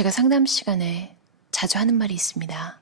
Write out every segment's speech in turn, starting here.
제가 상담 시간에 자주 하는 말이 있습니다.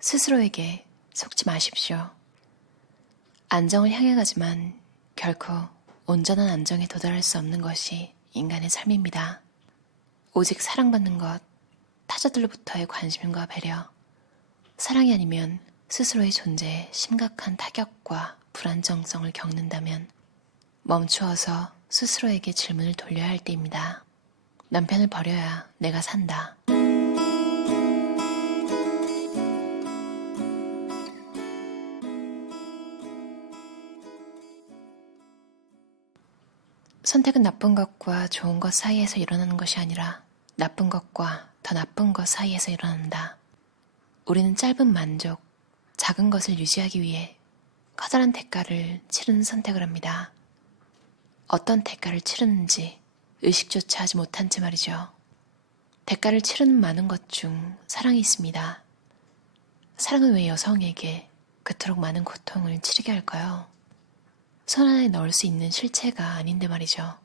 스스로에게 속지 마십시오. 안정을 향해 가지만 결코 온전한 안정에 도달할 수 없는 것이 인간의 삶입니다. 오직 사랑받는 것, 타자들로부터의 관심과 배려, 사랑이 아니면 스스로의 존재에 심각한 타격과 불안정성을 겪는다면 멈추어서 스스로에게 질문을 돌려야 할 때입니다. 남편을 버려야 내가 산다. 선택은 나쁜 것과 좋은 것 사이에서 일어나는 것이 아니라 나쁜 것과 더 나쁜 것 사이에서 일어난다. 우리는 짧은 만족, 작은 것을 유지하기 위해 커다란 대가를 치르는 선택을 합니다. 어떤 대가를 치르는지 의식조차 하지 못한 채 말이죠. 대가를 치르는 많은 것 중 사랑이 있습니다. 사랑은 왜 여성에게 그토록 많은 고통을 치르게 할까요? 손 안에 넣을 수 있는 실체가 아닌데 말이죠.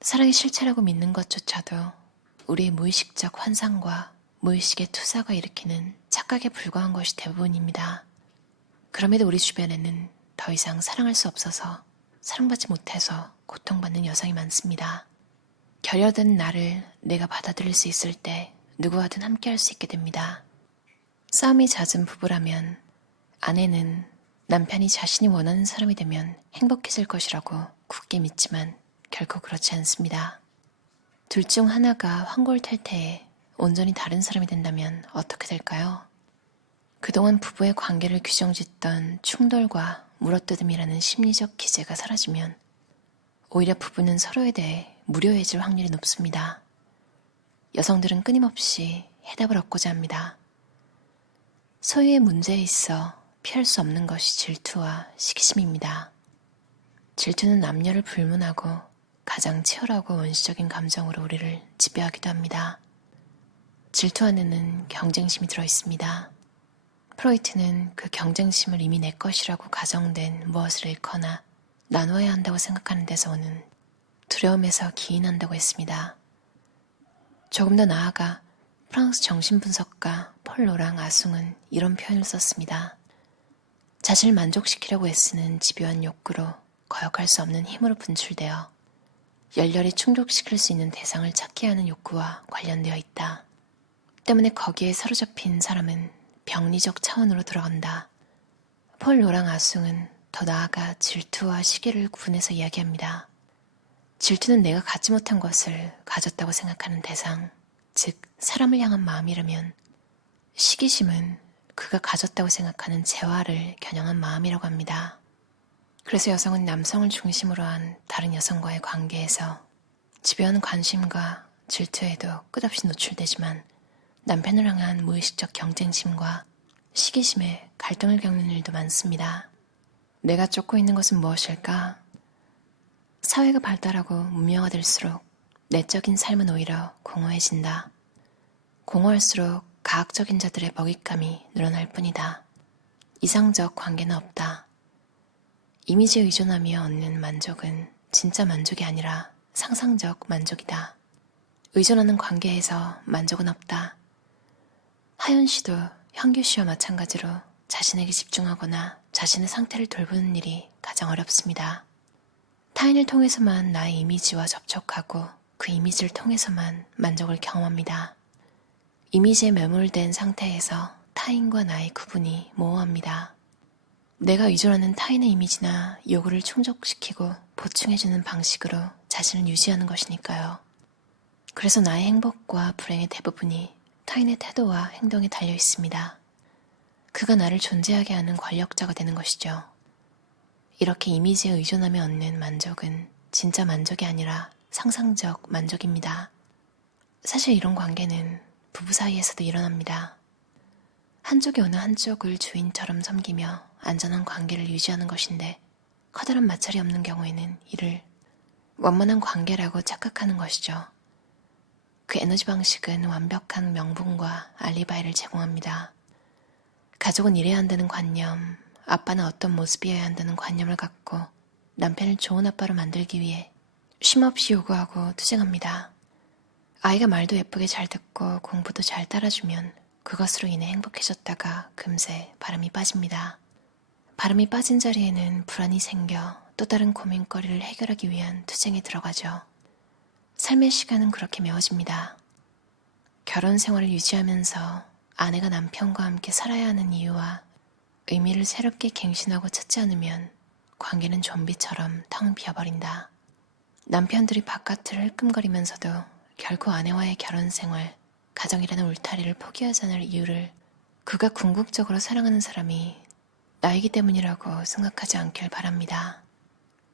사랑이 실체라고 믿는 것조차도 우리의 무의식적 환상과 무의식의 투사가 일으키는 착각에 불과한 것이 대부분입니다. 그럼에도 우리 주변에는 더 이상 사랑할 수 없어서 사랑받지 못해서 고통받는 여성이 많습니다. 결여된 나를 내가 받아들일 수 있을 때 누구와든 함께할 수 있게 됩니다. 싸움이 잦은 부부라면 아내는 남편이 자신이 원하는 사람이 되면 행복해질 것이라고 굳게 믿지만 결코 그렇지 않습니다. 둘 중 하나가 환골탈태에 온전히 다른 사람이 된다면 어떻게 될까요? 그동안 부부의 관계를 규정짓던 충돌과 물어뜯음이라는 심리적 기제가 사라지면 오히려 부부는 서로에 대해 무료해질 확률이 높습니다. 여성들은 끊임없이 해답을 얻고자 합니다. 소유의 문제에 있어 피할 수 없는 것이 질투와 시기심입니다. 질투는 남녀를 불문하고 가장 치열하고 원시적인 감정으로 우리를 지배하기도 합니다. 질투 안에는 경쟁심이 들어있습니다. 프로이트는 그 경쟁심을 이미 내 것이라고 가정된 무엇을 잃거나 나누어야 한다고 생각하는 데서 오는 두려움에서 기인한다고 했습니다. 조금 더 나아가 프랑스 정신분석가 폴 로랑 아숭은 이런 표현을 썼습니다. 자신을 만족시키려고 애쓰는 집요한 욕구로 거역할 수 없는 힘으로 분출되어 열렬히 충족시킬 수 있는 대상을 찾게 하는 욕구와 관련되어 있다. 때문에 거기에 사로잡힌 사람은 병리적 차원으로 들어간다. 폴 로랑 아숭은 더 나아가 질투와 시기를 구분해서 이야기합니다. 질투는 내가 갖지 못한 것을 가졌다고 생각하는 대상, 즉 사람을 향한 마음이라면 시기심은 그가 가졌다고 생각하는 재화를 겨냥한 마음이라고 합니다. 그래서 여성은 남성을 중심으로 한 다른 여성과의 관계에서 집요한 관심과 질투에도 끝없이 노출되지만 남편을 향한 무의식적 경쟁심과 시기심에 갈등을 겪는 일도 많습니다. 내가 쫓고 있는 것은 무엇일까? 사회가 발달하고 문명화될수록 내적인 삶은 오히려 공허해진다. 공허할수록 가학적인 자들의 먹잇감이 늘어날 뿐이다. 이상적 관계는 없다. 이미지에 의존하며 얻는 만족은 진짜 만족이 아니라 상상적 만족이다. 의존하는 관계에서 만족은 없다. 하연 씨도 현규 씨와 마찬가지로 자신에게 집중하거나 자신의 상태를 돌보는 일이 가장 어렵습니다. 타인을 통해서만 나의 이미지와 접촉하고 그 이미지를 통해서만 만족을 경험합니다. 이미지에 매몰된 상태에서 타인과 나의 구분이 모호합니다. 내가 의존하는 타인의 이미지나 요구를 충족시키고 보충해주는 방식으로 자신을 유지하는 것이니까요. 그래서 나의 행복과 불행의 대부분이 타인의 태도와 행동에 달려 있습니다. 그가 나를 존재하게 하는 권력자가 되는 것이죠. 이렇게 이미지에 의존하며 얻는 만족은 진짜 만족이 아니라 상상적 만족입니다. 사실 이런 관계는 부부 사이에서도 일어납니다. 한쪽이 어느 한쪽을 주인처럼 섬기며 안전한 관계를 유지하는 것인데 커다란 마찰이 없는 경우에는 이를 원만한 관계라고 착각하는 것이죠. 그 에너지 방식은 완벽한 명분과 알리바이를 제공합니다. 가족은 이래야 한다는 관념, 아빠는 어떤 모습이어야 한다는 관념을 갖고 남편을 좋은 아빠로 만들기 위해 쉼없이 요구하고 투쟁합니다. 아이가 말도 예쁘게 잘 듣고 공부도 잘 따라주면 그것으로 인해 행복해졌다가 금세 바람이 빠집니다. 바람이 빠진 자리에는 불안이 생겨 또 다른 고민거리를 해결하기 위한 투쟁에 들어가죠. 삶의 시간은 그렇게 메워집니다. 결혼 생활을 유지하면서 아내가 남편과 함께 살아야 하는 이유와 의미를 새롭게 갱신하고 찾지 않으면 관계는 좀비처럼 텅 비어버린다. 남편들이 바깥을 흘끔거리면서도 결코 아내와의 결혼 생활, 가정이라는 울타리를 포기하지 않을 이유를 그가 궁극적으로 사랑하는 사람이 나이기 때문이라고 생각하지 않길 바랍니다.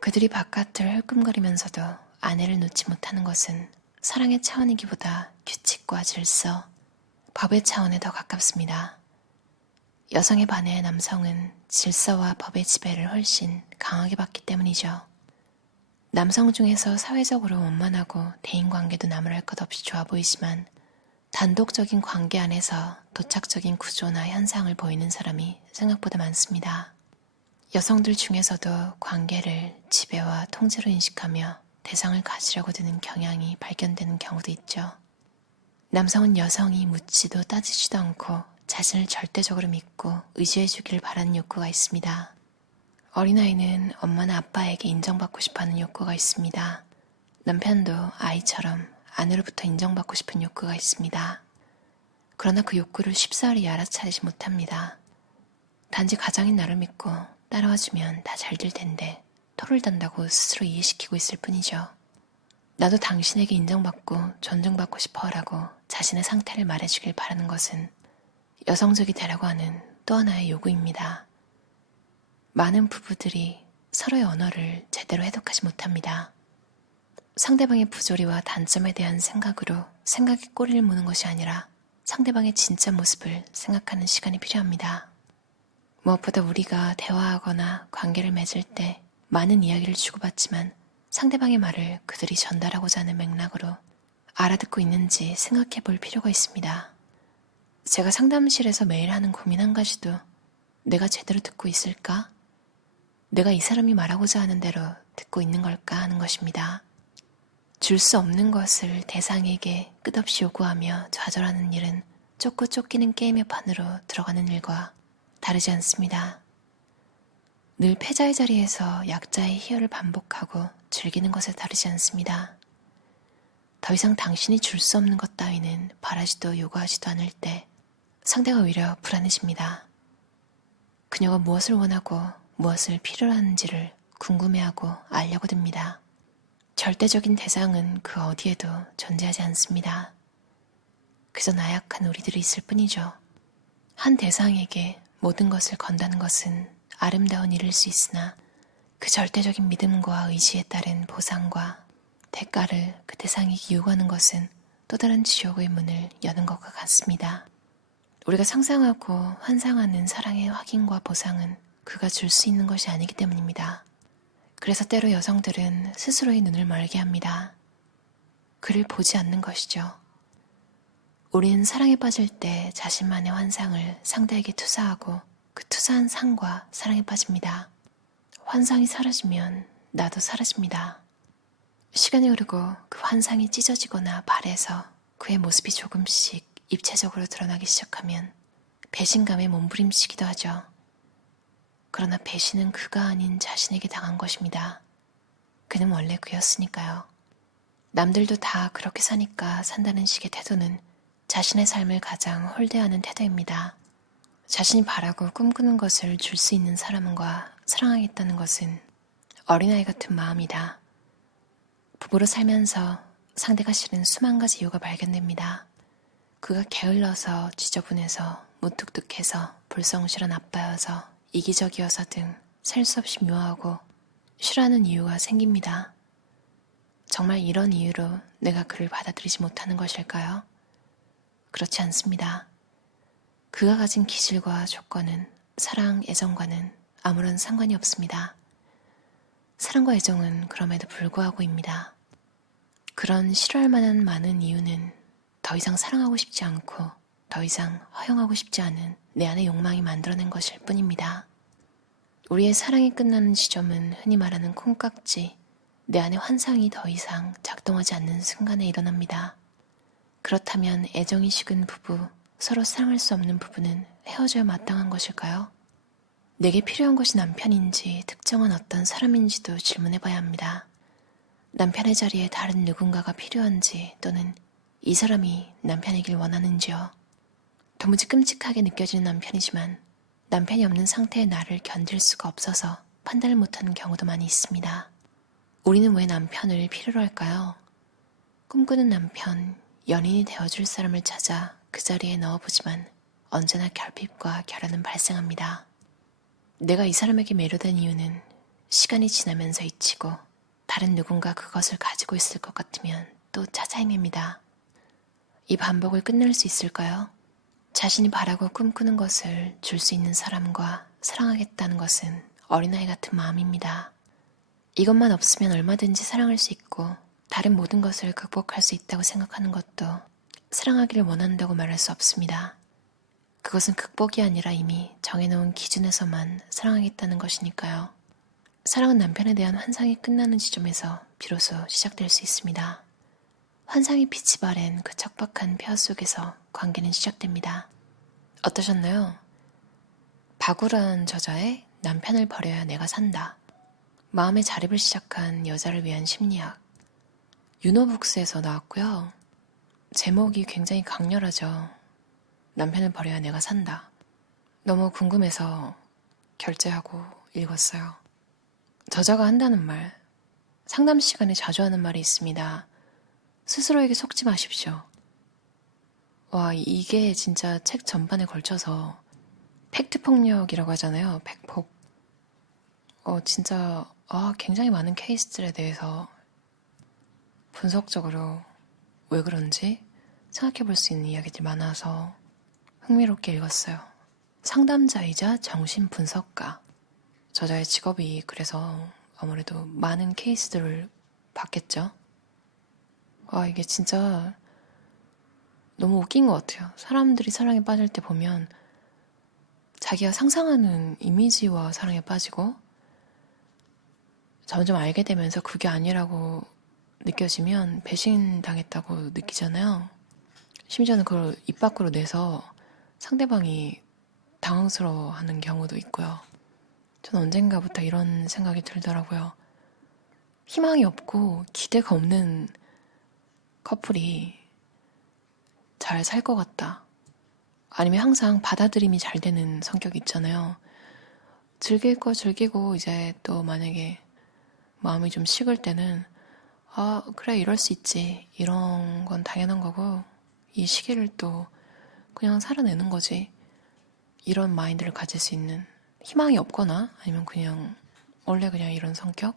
그들이 바깥을 흘끔거리면서도 아내를 놓지 못하는 것은 사랑의 차원이기보다 규칙과 질서, 법의 차원에 더 가깝습니다. 여성에 반해 남성은 질서와 법의 지배를 훨씬 강하게 받기 때문이죠. 남성 중에서 사회적으로 원만하고 대인관계도 나무랄 것 없이 좋아 보이지만 단독적인 관계 안에서 도착적인 구조나 현상을 보이는 사람이 생각보다 많습니다. 여성들 중에서도 관계를 지배와 통제로 인식하며 대상을 가지려고 드는 경향이 발견되는 경우도 있죠. 남성은 여성이 묻지도 따지지도 않고 자신을 절대적으로 믿고 의지해주길 바라는 욕구가 있습니다. 어린아이는 엄마나 아빠에게 인정받고 싶어하는 욕구가 있습니다. 남편도 아이처럼 아내로부터 인정받고 싶은 욕구가 있습니다. 그러나 그 욕구를 쉽사리 알아차리지 못합니다. 단지 가장인 나를 믿고 따라와주면 다 잘 될 텐데 토를 단다고 스스로 이해시키고 있을 뿐이죠. 나도 당신에게 인정받고 존중받고 싶어라고 자신의 상태를 말해주길 바라는 것은 여성적이 되라고 하는 또 하나의 요구입니다. 많은 부부들이 서로의 언어를 제대로 해독하지 못합니다. 상대방의 부조리와 단점에 대한 생각으로 생각에 꼬리를 무는 것이 아니라 상대방의 진짜 모습을 생각하는 시간이 필요합니다. 무엇보다 우리가 대화하거나 관계를 맺을 때 많은 이야기를 주고받지만 상대방의 말을 그들이 전달하고자 하는 맥락으로 알아듣고 있는지 생각해 볼 필요가 있습니다. 제가 상담실에서 매일 하는 고민 한 가지도 내가 제대로 듣고 있을까? 내가 이 사람이 말하고자 하는 대로 듣고 있는 걸까 하는 것입니다. 줄 수 없는 것을 대상에게 끝없이 요구하며 좌절하는 일은 쫓고 쫓기는 게임의 판으로 들어가는 일과 다르지 않습니다. 늘 패자의 자리에서 약자의 희열을 반복하고 즐기는 것에 다르지 않습니다. 더 이상 당신이 줄 수 없는 것 따위는 바라지도 요구하지도 않을 때 상대가 오히려 불안해집니다. 그녀가 무엇을 원하고 무엇을 필요로 하는지를 궁금해하고 알려고 듭니다. 절대적인 대상은 그 어디에도 존재하지 않습니다. 그저 나약한 우리들이 있을 뿐이죠. 한 대상에게 모든 것을 건다는 것은 아름다운 일일 수 있으나 그 절대적인 믿음과 의지에 따른 보상과 대가를 그 대상에게 요구하는 것은 또 다른 지옥의 문을 여는 것과 같습니다. 우리가 상상하고 환상하는 사랑의 확인과 보상은 그가 줄 수 있는 것이 아니기 때문입니다. 그래서 때로 여성들은 스스로의 눈을 멀게 합니다. 그를 보지 않는 것이죠. 우리는 사랑에 빠질 때 자신만의 환상을 상대에게 투사하고 그 투사한 상과 사랑에 빠집니다. 환상이 사라지면 나도 사라집니다. 시간이 흐르고 그 환상이 찢어지거나 발해서 그의 모습이 조금씩 입체적으로 드러나기 시작하면 배신감에 몸부림치기도 하죠. 그러나 배신은 그가 아닌 자신에게 당한 것입니다. 그는 원래 그였으니까요. 남들도 다 그렇게 사니까 산다는 식의 태도는 자신의 삶을 가장 홀대하는 태도입니다. 자신이 바라고 꿈꾸는 것을 줄 수 있는 사람과 사랑하겠다는 것은 어린아이 같은 마음이다. 부부로 살면서 상대가 싫은 수만 가지 이유가 발견됩니다. 그가 게을러서 지저분해서 무뚝뚝해서 불성실한 아빠여서 이기적이어서 등 셀 수 없이 묘하고 싫어하는 이유가 생깁니다. 정말 이런 이유로 내가 그를 받아들이지 못하는 것일까요? 그렇지 않습니다. 그가 가진 기질과 조건은 사랑, 애정과는 아무런 상관이 없습니다. 사랑과 애정은 그럼에도 불구하고입니다. 그런 싫어할 만한 많은 이유는 더 이상 사랑하고 싶지 않고 더 이상 허용하고 싶지 않은 내 안의 욕망이 만들어낸 것일 뿐입니다. 우리의 사랑이 끝나는 지점은 흔히 말하는 콩깍지, 내 안의 환상이 더 이상 작동하지 않는 순간에 일어납니다. 그렇다면 애정이 식은 부부, 서로 사랑할 수 없는 부부는 헤어져야 마땅한 것일까요? 내게 필요한 것이 남편인지 특정한 어떤 사람인지도 질문해봐야 합니다. 남편의 자리에 다른 누군가가 필요한지 또는 이 사람이 남편이길 원하는지요. 도무지 끔찍하게 느껴지는 남편이지만 남편이 없는 상태의 나를 견딜 수가 없어서 판단을 못하는 경우도 많이 있습니다. 우리는 왜 남편을 필요로 할까요? 꿈꾸는 남편, 연인이 되어줄 사람을 찾아 그 자리에 넣어보지만 언제나 결핍과 결함은 발생합니다. 내가 이 사람에게 매료된 이유는 시간이 지나면서 잊히고 다른 누군가 그것을 가지고 있을 것 같으면 또 찾아 헤맵니다. 이 반복을 끝낼 수 있을까요? 자신이 바라고 꿈꾸는 것을 줄 수 있는 사람과 사랑하겠다는 것은 어린아이 같은 마음입니다. 이것만 없으면 얼마든지 사랑할 수 있고 다른 모든 것을 극복할 수 있다고 생각하는 것도 사랑하기를 원한다고 말할 수 없습니다. 그것은 극복이 아니라 이미 정해놓은 기준에서만 사랑하겠다는 것이니까요. 사랑은 남편에 대한 환상이 끝나는 지점에서 비로소 시작될 수 있습니다. 환상이 빛이 바랜 그 척박한 폐허 속에서 관계는 시작됩니다. 어떠셨나요? 박우란 저자의 남편을 버려야 내가 산다. 마음의 자립을 시작한 여자를 위한 심리학. 유노북스에서 나왔고요. 제목이 굉장히 강렬하죠. 남편을 버려야 내가 산다. 너무 궁금해서 결제하고 읽었어요. 저자가 한다는 말, 상담 시간에 자주 하는 말이 있습니다. 스스로에게 속지 마십시오. 와, 이게 진짜 책 전반에 걸쳐서 팩트폭력이라고 하잖아요. 팩폭. 진짜 굉장히 많은 케이스들에 대해서 분석적으로 왜 그런지 생각해 볼 수 있는 이야기들이 많아서 흥미롭게 읽었어요. 상담자이자 정신분석가. 저자의 직업이 그래서 아무래도 많은 케이스들을 봤겠죠. 이게 진짜 너무 웃긴 것 같아요. 사람들이 사랑에 빠질 때 보면 자기가 상상하는 이미지와 사랑에 빠지고 점점 알게 되면서 그게 아니라고 느껴지면 배신당했다고 느끼잖아요. 심지어는 그걸 입 밖으로 내서 상대방이 당황스러워하는 경우도 있고요. 저는 언젠가부터 이런 생각이 들더라고요. 희망이 없고 기대가 없는 커플이 잘 살 것 같다. 아니면 항상 받아들임이 잘 되는 성격이 있잖아요. 즐길 거 즐기고 이제 또 만약에 마음이 좀 식을 때는 그래 이럴 수 있지. 이런 건 당연한 거고 이 시기를 또 그냥 살아내는 거지. 이런 마인드를 가질 수 있는 희망이 없거나 아니면 그냥 원래 그냥 이런 성격?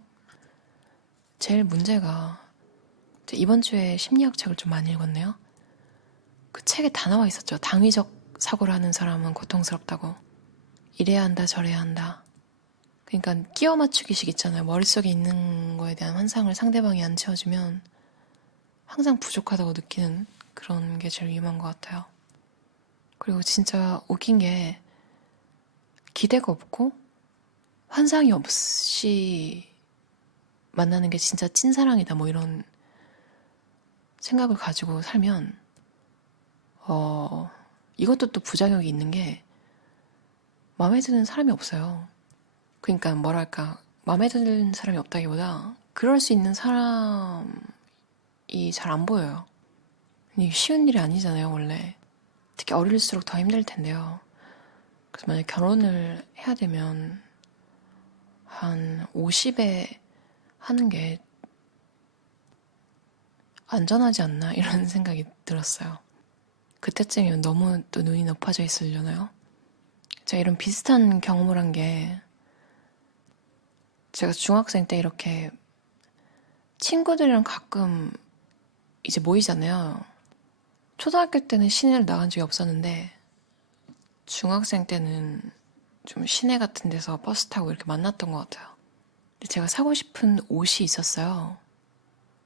제일 문제가 이번 주에 심리학 책을 좀 많이 읽었네요. 그 책에 다 나와 있었죠. 당위적 사고를 하는 사람은 고통스럽다고. 이래야 한다 저래야 한다. 그러니까 끼워 맞추기식 있잖아요. 머릿속에 있는 거에 대한 환상을 상대방이 안 채워주면 항상 부족하다고 느끼는 그런 게 제일 위험한 것 같아요. 그리고 진짜 웃긴 게 기대가 없고 환상이 없이 만나는 게 진짜 찐사랑이다 뭐 이런 생각을 가지고 살면 이것도 또 부작용이 있는 게 마음에 드는 사람이 없어요. 그러니까 뭐랄까 마음에 드는 사람이 없다기보다 그럴 수 있는 사람이 잘 안 보여요. 이게 쉬운 일이 아니잖아요 원래. 특히 어릴수록 더 힘들 텐데요. 그래서 만약 결혼을 해야 되면 한 50에 하는 게 안전하지 않나 이런 생각이 들었어요. 그때쯤이면 너무 또 눈이 높아져 있으려나요? 제가 이런 비슷한 경험을 한 게 제가 중학생 때 이렇게 친구들이랑 가끔 이제 모이잖아요. 초등학교 때는 시내를 나간 적이 없었는데 중학생 때는 좀 시내 같은 데서 버스 타고 이렇게 만났던 것 같아요. 근데 제가 사고 싶은 옷이 있었어요.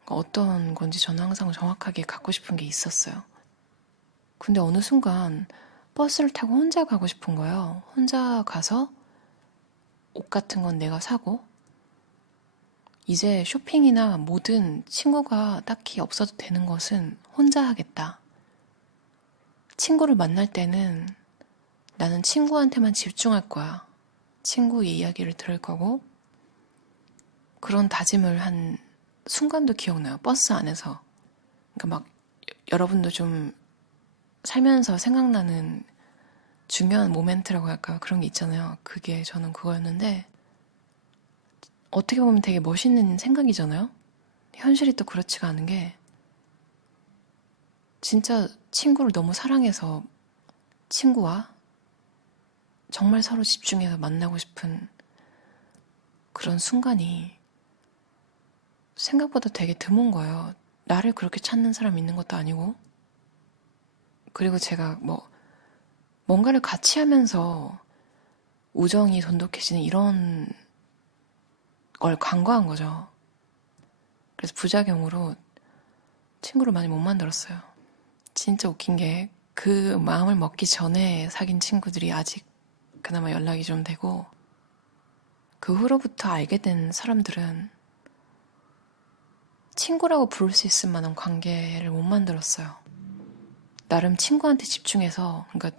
어떤 건지 저는 항상 정확하게 갖고 싶은 게 있었어요. 근데 어느 순간 버스를 타고 혼자 가고 싶은 거예요. 혼자 가서 옷 같은 건 내가 사고 이제 쇼핑이나 뭐든 친구가 딱히 없어도 되는 것은 혼자 하겠다. 친구를 만날 때는 나는 친구한테만 집중할 거야. 친구의 이야기를 들을 거고, 그런 다짐을 한 순간도 기억나요. 버스 안에서. 그러니까 막 여러분도 좀 살면서 생각나는 중요한 모멘트라고 할까? 그런 게 있잖아요. 그게 저는 그거였는데, 어떻게 보면 되게 멋있는 생각이잖아요. 현실이 또 그렇지가 않은 게, 진짜 친구를 너무 사랑해서 친구와 정말 서로 집중해서 만나고 싶은 그런 순간이 생각보다 되게 드문 거예요. 나를 그렇게 찾는 사람 있는 것도 아니고. 그리고 제가 뭔가를 같이 하면서 우정이 돈독해지는 이런 걸 간과한 거죠. 그래서 부작용으로 친구를 많이 못 만들었어요. 진짜 웃긴 게 그 마음을 먹기 전에 사귄 친구들이 아직 그나마 연락이 좀 되고, 그 후로부터 알게 된 사람들은 친구라고 부를 수 있을 만한 관계를 못 만들었어요. 나름 친구한테 집중해서, 그러니까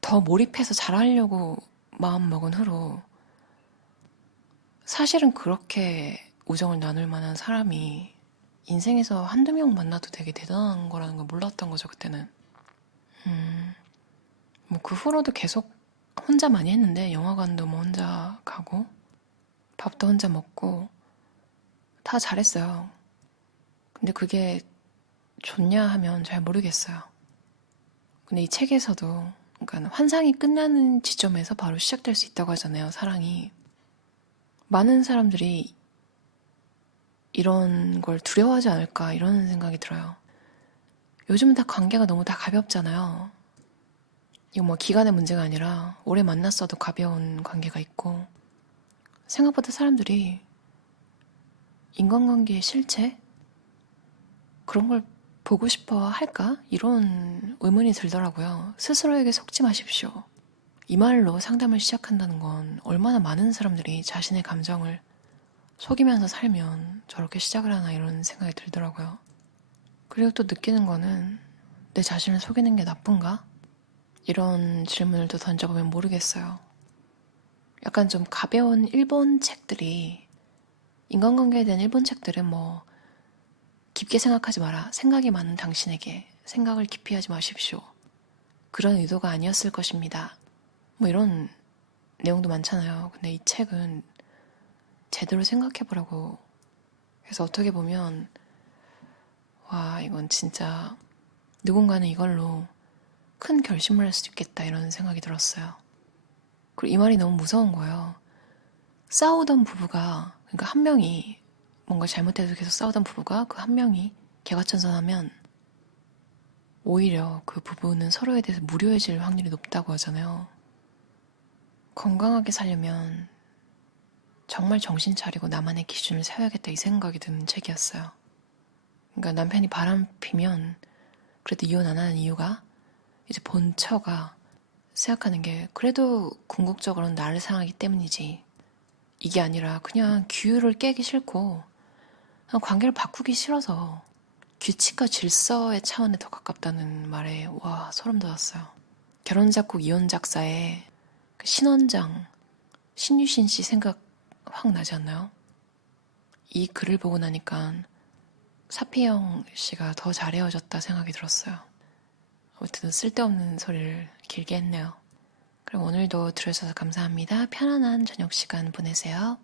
더 몰입해서 잘하려고 마음 먹은 후로 사실은 그렇게 우정을 나눌 만한 사람이 인생에서 한두 명 만나도 되게 대단한 거라는 걸 몰랐던 거죠, 그때는. 그 후로도 계속 혼자 많이 했는데, 영화관도 혼자 가고, 밥도 혼자 먹고, 다 잘했어요. 근데 그게 좋냐 하면 잘 모르겠어요. 근데 이 책에서도, 그러니까 환상이 끝나는 지점에서 바로 시작될 수 있다고 하잖아요, 사랑이. 많은 사람들이 이런 걸 두려워하지 않을까, 이런 생각이 들어요. 요즘은 다 관계가 너무 다 가볍잖아요. 이거 기간의 문제가 아니라 오래 만났어도 가벼운 관계가 있고, 생각보다 사람들이 인간관계의 실체? 그런 걸 보고 싶어 할까? 이런 의문이 들더라고요. 스스로에게 속지 마십시오. 이 말로 상담을 시작한다는 건 얼마나 많은 사람들이 자신의 감정을 속이면서 살면 저렇게 시작을 하나, 이런 생각이 들더라고요. 그리고 또 느끼는 거는, 내 자신을 속이는 게 나쁜가? 이런 질문을 또 던져보면 모르겠어요. 약간 좀 가벼운 일본 책들이, 인간관계에 대한 일본 책들은 깊게 생각하지 마라. 생각이 많은 당신에게 생각을 깊이 하지 마십시오. 그런 의도가 아니었을 것입니다. 이런 내용도 많잖아요. 근데 이 책은 제대로 생각해보라고 해서, 어떻게 보면 와, 이건 진짜 누군가는 이걸로 큰 결심을 할 수도 있겠다, 이런 생각이 들었어요. 그리고 이 말이 너무 무서운 거예요. 싸우던 부부가, 그러니까 한 명이 뭔가 잘못해서 계속 싸우던 부부가 그 한 명이 개과천선하면 오히려 그 부부는 서로에 대해서 무료해질 확률이 높다고 하잖아요. 건강하게 살려면 정말 정신 차리고 나만의 기준을 세워야겠다, 이 생각이 드는 책이었어요. 그러니까 남편이 바람 피면 그래도 이혼 안 하는 이유가, 이제 본처가 생각하는 게 그래도 궁극적으로는 나를 사랑하기 때문이지, 이게 아니라 그냥 규율을 깨기 싫고 그냥 관계를 바꾸기 싫어서 규칙과 질서의 차원에 더 가깝다는 말에 와, 소름 돋았어요. 결혼작곡 이혼작사의 그 신원장 신유신 씨 생각 확 나지 않나요? 이 글을 보고 나니까 사피영 씨가 더 잘 헤어졌다 생각이 들었어요. 아무튼 쓸데없는 소리를 길게 했네요. 그럼 오늘도 들어주셔서 감사합니다. 편안한 저녁 시간 보내세요.